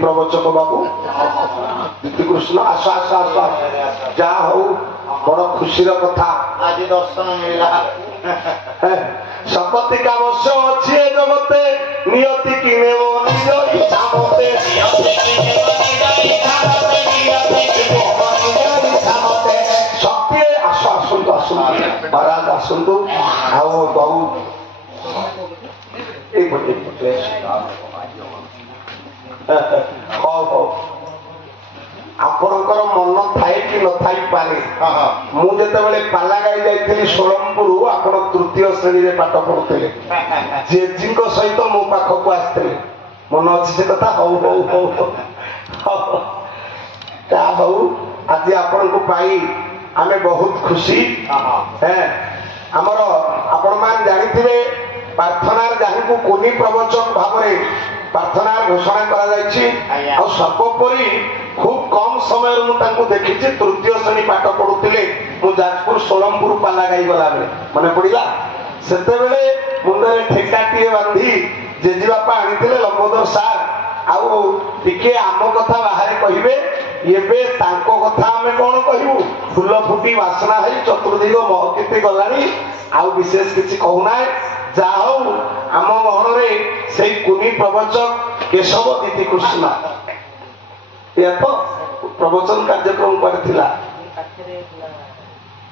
प्रवचक बाबू दीदी कृष्ण आस आस आस जा हो बड़ खुशी कथा आज दर्शन मिला संपत्ति का वर्ष अच्छी जगते नियति की नेव निज इच्छा मते शक्ति आस आसतु आसतु महाराज आसतु आओ बहुत आपणकर मन थाए कि न थाई पारे मुझे पाला गाई जाइली सोलमपुर आपण तृतीय श्रेणी में पाठ पढ़ुते जेजी सहित मो पाखक आसते मन अच्छी से कथा हौ हौ हौ हौ आज आपण को पाई आमे बहुत खुशी आमर आपण मान जानिथिबे प्रार्थना जहाँ को कोनी प्रवचक भाव प्रार्थना घोषणा करा सर्वोपरि खूब कम समय मुझे देखी तृतीय श्रेणी पाठ पढ़ुले मु जाजपुर सोलमपुर पाला गाई गला मन पड़ा से मुंडे ठेकाटे बांधी जेजी बापा आनी लंबोदर सार आगे आम कथा बाहर कहे ये कथा आम कौन कहू फूल फुटी बासना है चतुर्दिग महकिति गला आउ विशेष किसी कहूना जा आम महन से कुनी प्रवचक केशव दीदी कृष्ण या तो प्रवचन कार्यक्रम करथिला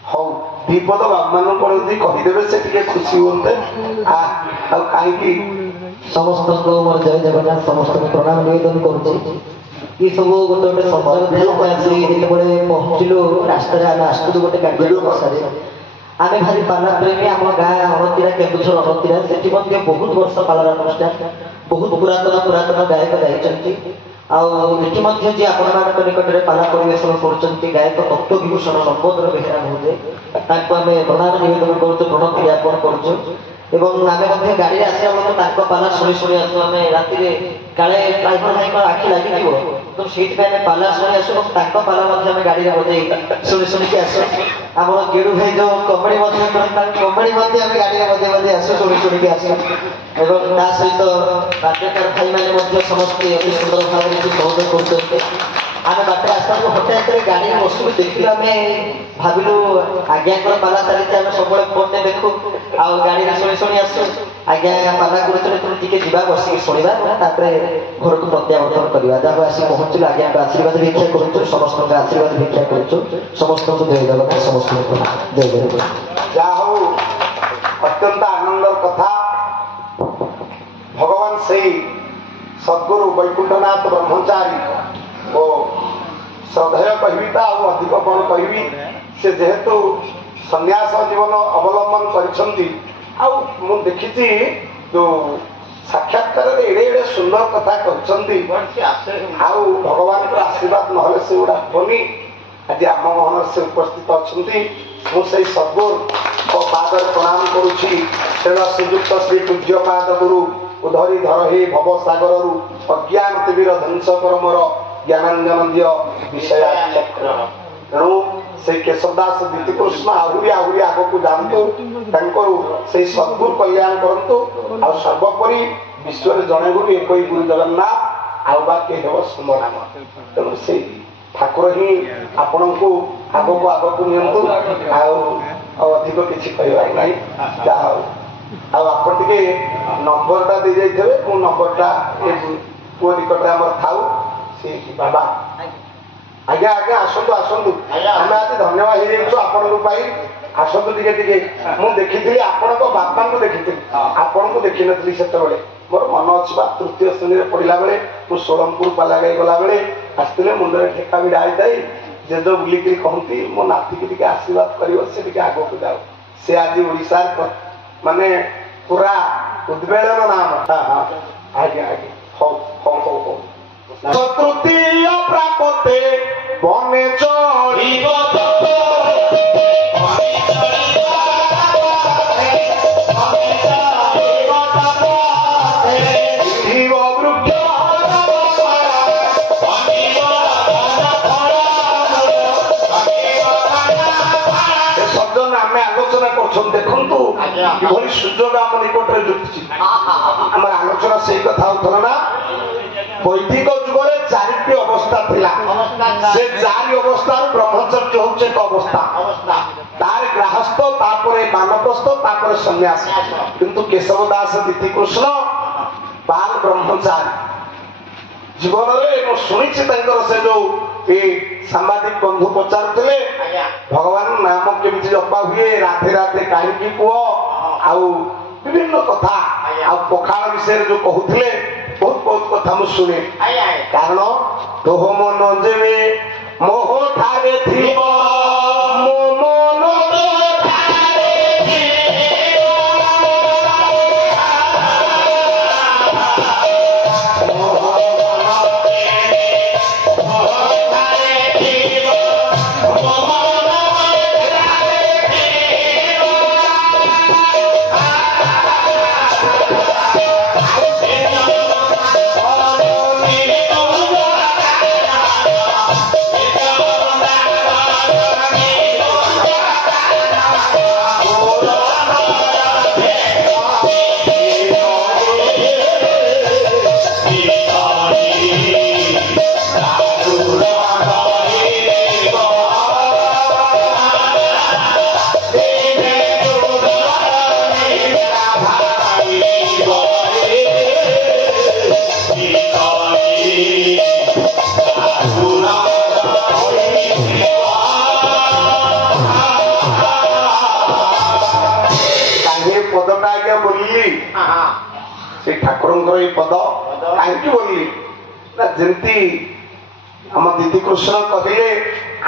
हौ दीपद बाबा पढ़ी कहीदेवे से खुशी होते कहीं समस्त मोर जय जगन्नाथ समस्त प्रणाम निवेदन करुचे ये सब गोटे गोटे संपर्क पहुँचलु रास्ता आम आसू गोटे कार्यक्रम आम भारी पाला प्रेमी आम गाँ अणतीरा केन्दुझर अणतीरा से बहुत वर्ष पालार अनुष्ठान बहुत पुरातन पुरातन गायक जाइछन्ति आठी जी आपण निकट में पाला परिवेशन कर गायक तत्वभूषण लंबोदर बेहेरा महोदय आम प्रणाम निवेदन करुँ प्रणति ज्ञापन करुँ एवं आम गाड़ी आसा बेलू पाला शुणी शुणी आसू आम राति काले ड्राइवर भाई आखि लगे तो से पाला शुणी आसू पाला गाड़ी में बजे शुणी शुणिक आसू आम गेड़ू भाई जो कमेडी कमेडी आम गाड़ी में बजे बजे आसू शुणी शुणिक आसू एवं ता सहित राज्यकार भाई मैंने समस्ते अति सुंदर भाव में सहयोग कर आम बाटे आसता हठात गाड़ी में बसू देखिए आम भाविलु आज्ञा पाला चली आम सब फोन में देखू आ गाड़ी में शुणी शुणी आसू आज्ञा पाला गुरुतर टी जा बसिक शुणा घर को प्रत्यावर्तन करवा जहाँ आसिक पहुँचलु आज्ञा को आशीर्वाद भिक्षा करूँ समस्त आशीर्वाद भिक्षा करूँ समस्त जय जगन्नाथ समस्त जय जगन्नाथ जा हो अत्यंत आनंद कथा भगवान से सद्गुरु वैकुंठनाथ ब्रह्मचारी ओ श्रद्धेय कहता अधिक कौन कहि से जेहेतु संन्यास जीवन अवलंबन कर देखी जो साक्षात्कार एड़े एड़े सुंदर कथा कहते भगवान आशीर्वाद ना से गुड़ा हेनी आज आम महन से उपस्थित अच्छा मुझे सद्गुरु पादर प्रणाम करुच्ची श्रीयुक्त श्री पूज्य पाद गुरु उधरी धर हे भव सागर अज्ञान टीवीर ध्वंस कर मोर ज्ञानांजन दिय विषय तेणु से केशवदास दीतिकृष्ण आहरी आहरी आग को जानतु से सद्गुरु कल्याण करतु आ सर्वोपरि विश्व जड़े गुरु एक गुरु जगन्नाथ आउ बाकी हे सुमनाम तेणु से ठाकुर ही आपण को आग को नियंतु अधिक किसी कहबार ना जहा आप नंबरटा दे जाइए मो नंबरटा पुओ निकट आम थाऊ से बाबा आज्ञा आज्ञा आसतु आसतु आम आज धन्यवाद हो आसतु टे मुझे देखी आपण बापा को देखी आपण को देखी नी से मोर मन अच्छी तृतीय श्रेणी में पढ़ला बेले मुझे सोलमपुर पाला गाई गला बेले आसते मुंडे ठेका भी डाई जाए जेज बुलिक कहती मो नाती की आशीर्वाद कर आग को जाओ से आज ओडिशा माने पूरा उद्वेलन नाम हाँ हाँ आज्ञा आज्ञा हौ हौ हौ हौ तृतीय प्रापते बने चढ़िब देखु कि सुजोग आम निकट में जुटुची आम आलोचना से कथा होता ना ବୈଦିକ ଯୁଗରେ 4ଟି ଅବସ୍ଥା ଥିଲା। ସେ 4 ଅବସ୍ଥାରୁ ବ୍ରହ୍ମଚର୍ଯ୍ୟ ହଉଛି ଏକ ଅବସ୍ଥା। ତାର ଗ୍ରାହସ୍ଥ, ତାପରେ ବାନପ୍ରସ୍ଥ, ତାପରେ ସନ୍ନ୍ୟାସ। କିନ୍ତୁ କେଶବ ଦାସ ତିଥିକୃଷ୍ଣ ବାଲ ବ୍ରହ୍ମଚାରୀ ଜୀବନରେ ମୁଁ ଶୁଣିଛି ତାଙ୍କର ସେ ଯୋଉ ଏ ସାମ୍ବାଦିକ ବନ୍ଧୁ ପଚାରୁଥିଲେ ଭଗବାନ ନାମ କେମିତି ଜପା ହୁଏ, ରାଧେ ରାଧେ କାହିଁକି କୁହ, ଆଉ ବିଭିନ୍ନ କଥା, ଆଉ ପଖାଳ ବିଷୟରେ ଯୋଉ କହୁଥିଲେ ବହୁତ ବହୁତ କଥା ମୁଁ ଶୁଣେ। କାରଣ ତୋହ ମନ ଯେବେ ମୋହ ଠାରେ ଥିବ ମୋ ମନ से ठाकुर पद कहीं बोली ना जमती आम दीदी कृष्ण कहले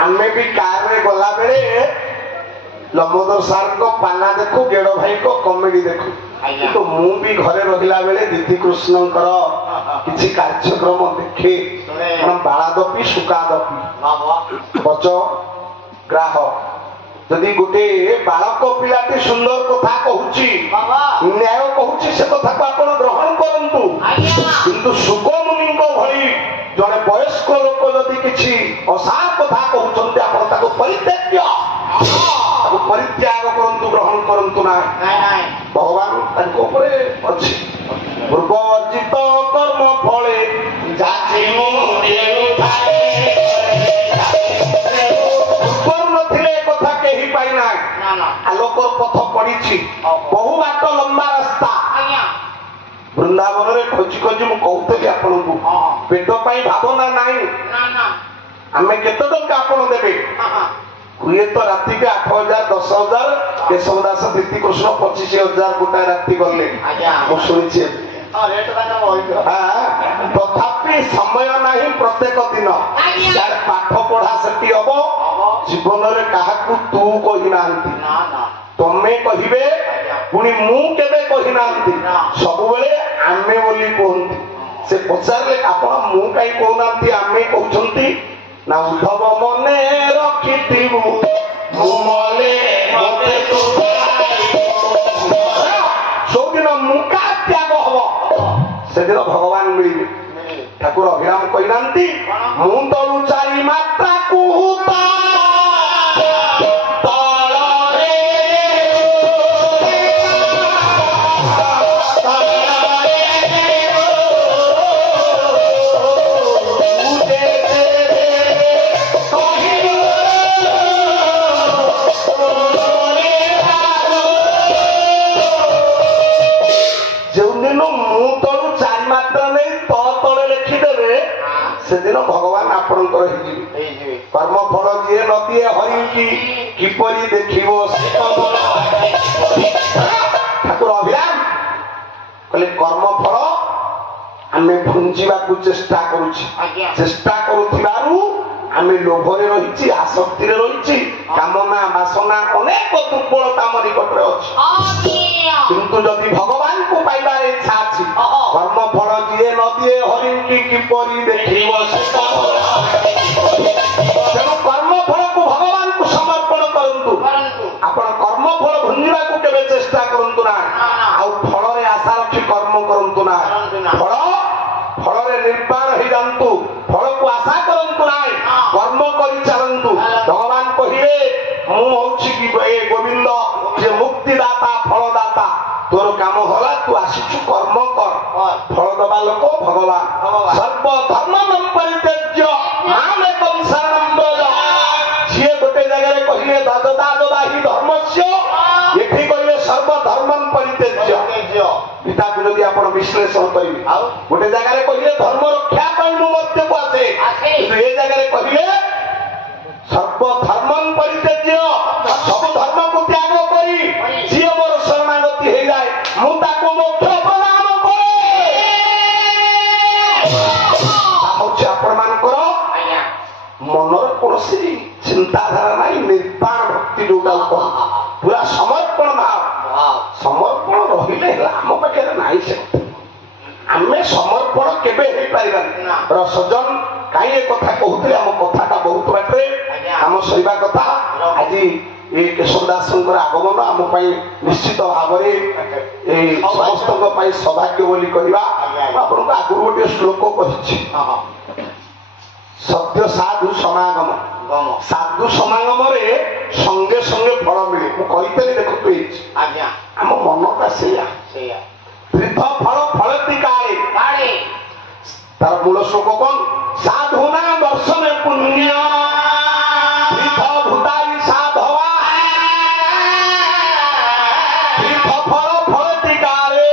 आमे भी कार रे गला बेले लंबोदर सार को पाना देखू गेड़ भाई को कॉमेडी देखू तो मु भी घरे रहिला बेले दीदी कृष्ण किसी कार्यक्रम देखे बालादपी सुकादपी बच ग्राह जदि गोटे बालक पिलाटी सुंदर कथा कहूची न्याय कहूची से कथा को आपण ग्रहण करंतु किंतु सुगमुनि भली जड़े वयस्क लोक जदि किछि असार कथा कहउछन्ते आपण ताको परित्याग करंतु ग्रहण करंतु ना भगवान ताको ऊपर अछि पूर्व अर्जित कर्म फले जाति मुनि उठाए आलोकर पथ पड़ी बहु बाट लंबा रास्ता वृंदावन में खोजी खोजी मुझे कहते आपन को पेट भावना नाई आम केते टंका आप देवे हुए तो राति के 8,000 10,000 केशव दास प्रीति कृष्ण 25,000 गोटाए राति गले शुणी तथापि समय नहीं प्रत्येक दिन यार पाठ पढ़ा से हम जीवन में क्या तू कहीना तमें कहे पुणी मुझे कहीना सब आमे बोली कहते से पचारे आप मु कहीं कहना आमे कहते ना उद्धव मने रखी सबदिन मुका त्याग हम से दिन भगवान मिले ठाकुर अभिराम कहना मु तलु चारि मात्रा कुहुता सेदिन भगवान आपणकर कर्म फल दिए न दिए हरि की किपरि देखिबो ठाकुर अभिराम कहले कर्म फल आमे भुंजिबा को चेष्टा करूछि चेष्टा करूथिबारु आमे लोभरे रहिछि आसक्ति रे रहिछि कामना वासना अनेक दुर्बलता मन निकट रे अछि किंतु जदि भगवान को पाइबार इच्छा अछि कर्म फल दिए न दिए हरि की किपरि देखिबो तेणु कर्म फल को भगवान को समर्पण करंतु आपण कर्म फल भुंजिबा को केबे चेष्टा करंतु ना आ फल रे आशा रखि कर्म करंतु ना फल फल रे निर्वाण हो जांतु फल को आशा करंतु ना कर्म करि चलंतु भगवान कहिए मु होछि कि गोविंद जे मुक्तिदाता फलदाता तोर काम होला तू आसीचु कर्म कर फल दबा लोक भगवान सर्वधर्म परित्यज्य मामेकं शरणं व्रज सी गोटे जगह कहले दाददाही धर्मस्य एठी कहले सर्वधर्म परित्यज्य पिता को यदि आप विश्लेषण करेंगे गोटे जगह कहले धर्म रक्षा मध्य को आसे ये जगह कहले सर्वधर्म परित्यज्य सब धर्म को त्याग करी जी मोर शरणागति हो जाए मुझे मोक्ष प्रदान करे मनर कौन चिंताधारा ना निर्वाण भक्ति जोटा पूरा समर्पण भाव समर्पण रही आम पाखे ना से आम समर्पण केवे हो पारानी रसजन कहीं एक कथा कहते आम कथाटा बहुत बाटे आम सहिबा कथा आज ये केशवदास आगमन आम निश्चित भाव समस्त सौभाग्य बोली कहवा आपको आगु गोटे श्लोक कही सत्य साधु समागम साधु समागम संगे संगे फल मिले मुझे देखते आम मनटा से तीर्थ फल फलती काले तार मूल श्लोक कौन साधुना दर्शन पुण्य तीर्थ भूताई साधवा तीर्थ फल फलती काले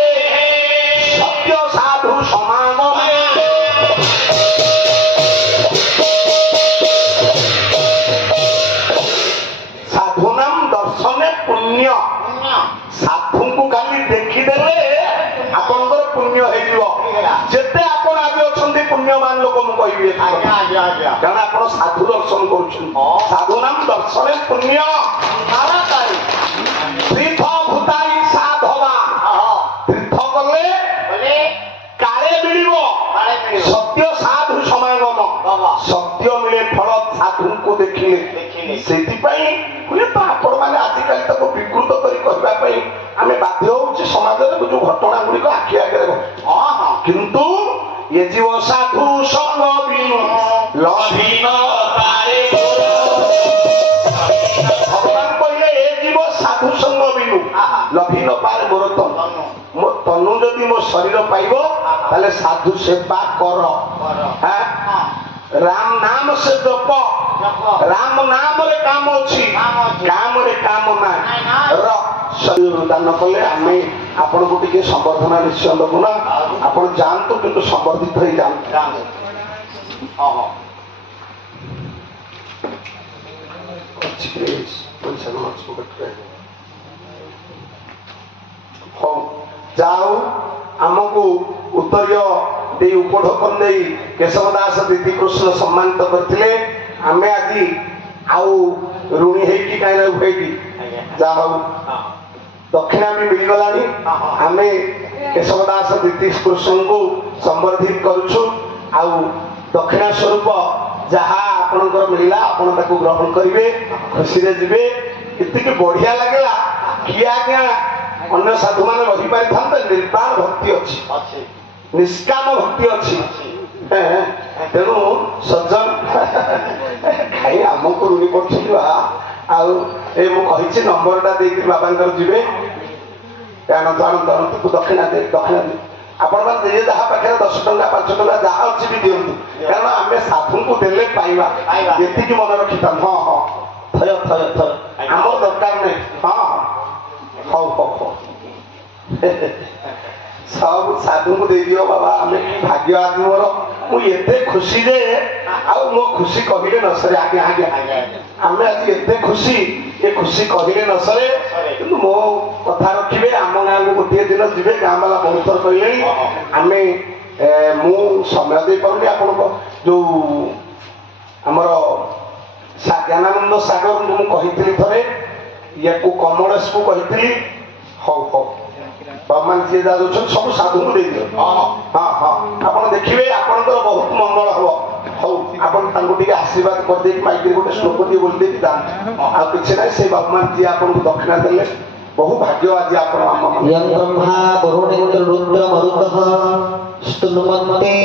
सत्य साधु समागम साधुनाम दर्शन पुण्य साधु को खाली देखीदेले आपंकर पुण्य होते आप आज अच्छा पुण्यवान लोक मुझे कारण आप साधु दर्शन कर साधु नाम दर्शन पुण्य तीर्थ भूताई साधवा तीर्थ कले काले मिल सत्य साधु समागम सत्य मिले फल साधु को देखिले से आपण मैंने आजिकल तक विकृत करने आम बाध्य हो समाज जो घटना गुड़िक आखि आगे किंतु ये जीव साधु संग बिनु लभिन पारे भगवान कहले ये जीव साधु संग बिनु लभिन पारे मोर मो तनु जदि मो शरीर पाइब ताले साधु सेवा कर राम नाम से जप राम नाम रे काम अच्छी काम रे काम ना शरीर दान कले आम आपण को टे संवर्धना निश्चय दबू ना आप जातु कि संवर्धित हो जातु जाओ आमको उत्तरीय दे उपढोकन दे केशवदास दीदी कृष्ण सम्मानित करते आम आज आउ ऋणी होगी कहीं हुएगी जा दक्षिणा भी मिलगला आम केशवदास दीदी कृष्ण को संवर्धित करुचु आउ दक्षिणा स्वरूप जहाँ आपणकर मिलला आपण ताको ग्रहण करेंगे खुशी रे जीवे इतनी बढ़िया लगेगा कि आज्ञा अन्य साधु मान रही पारि था निर्वाण भक्ति अच्छी निष्काम भक्ति अच्छी तेणु सज्जन खाई आमको ऋणी पड़ी मुझे नंबरटा देकर बाबा जीवे आनंद आनंद आनंद दक्षिणा दे दक्षिणा दे आपण मैंने जहाँ पाखे 10 टंका 5 टंका जहाँ अच्छी भी दिंतु कारण आम साधु को देले पाइबा ये मन रखी था हाँ हाँ थय थय थय आम दरकार नहीं हाँ हौ हौ हौ सब साधु को दे दियो बाबा आम भाग्य आज मोर मुझे खुशी जे मो खुशी कहले न सरे आगे आगे आम आज एत खुशी ये खुशी कहले न सरे कि मो कथा रखिए आम गाँव को गोटे दिन जीवे गाँ वाला बहुत थर कहले आम मु समय दे पारे आप जो आमर ज्ञानानंद सागर को कही थे या कमलेश को कही हौ हौ भगवान जी सब साधु को दे दियो हाँ हाँ आप देखिए आपंकर बहुत मंगल हम हौ आपको आशीर्वाद करदे माइक गोटे श्लोक टी बोल दे कि ना से भगवान जी आपको दक्षिणा देले बहु भाग्य आज आप यं ब्रह्मा वरुणेन्द्र रुद्र मरुतः स्तुन्वन्ते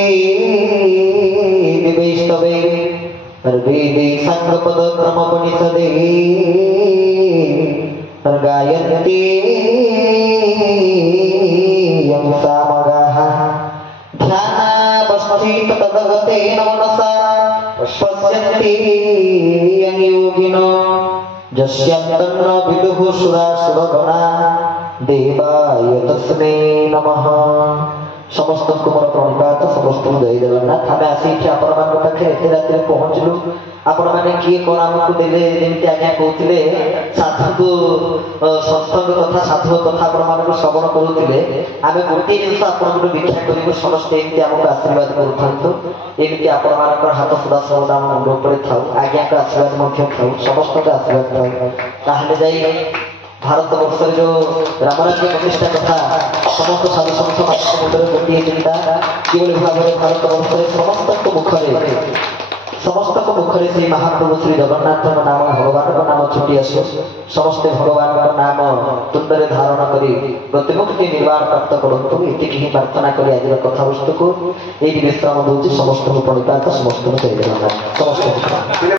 दिवैस्तवे सर्वेदे संगपद क्रमपनिषदे गायन्ते यं सामगाः ध्यायन्ते समष्टि तदगतेन मनसा पश्यन्ति योगिनो यस्यन्तन्न विदुः सुरासुरगणा देवाय तस्मै नमः। समस्त मोर प्रणिपात समस्त जय जगन्नाथ। आम आसी आपण मान पाखे एते रात्रि पहुँचलु आपण मैंने किए कौन आमको देले जमी आज्ञा कहते साधु सत्संग कथा साधु कथा आपण मान श्रवण करुले आम गोटे जिन आपको भिक्षा करूँ समस्ते एमती आमको आशीर्वाद करूँ एमती आपण मान हाथ सदा सर्वदा मुंड उपर था आज्ञा का आशीर्वाद था समस्त आशीर्वाद था ताहले भारत वर्ष जो रामराज्य प्रतिष्ठा कथा समस्त साधु संत मुंडे गोटे चिंता किभली भाव में भारत वर्ष समस्त मुखरे से महाप्रभु श्री जगन्नाथ नाम भगवान नाम छुटी आसु समस्ते भगवान नाम तुंडे धारण कर प्रतिमुक्ति निर्वाण प्राप्त करूँ ये प्रार्थना कर आज कथा वस्तु को ये विश्राम दूसरी समस्त प्रणिपात समस्त जय जगन्नाथ समस्त।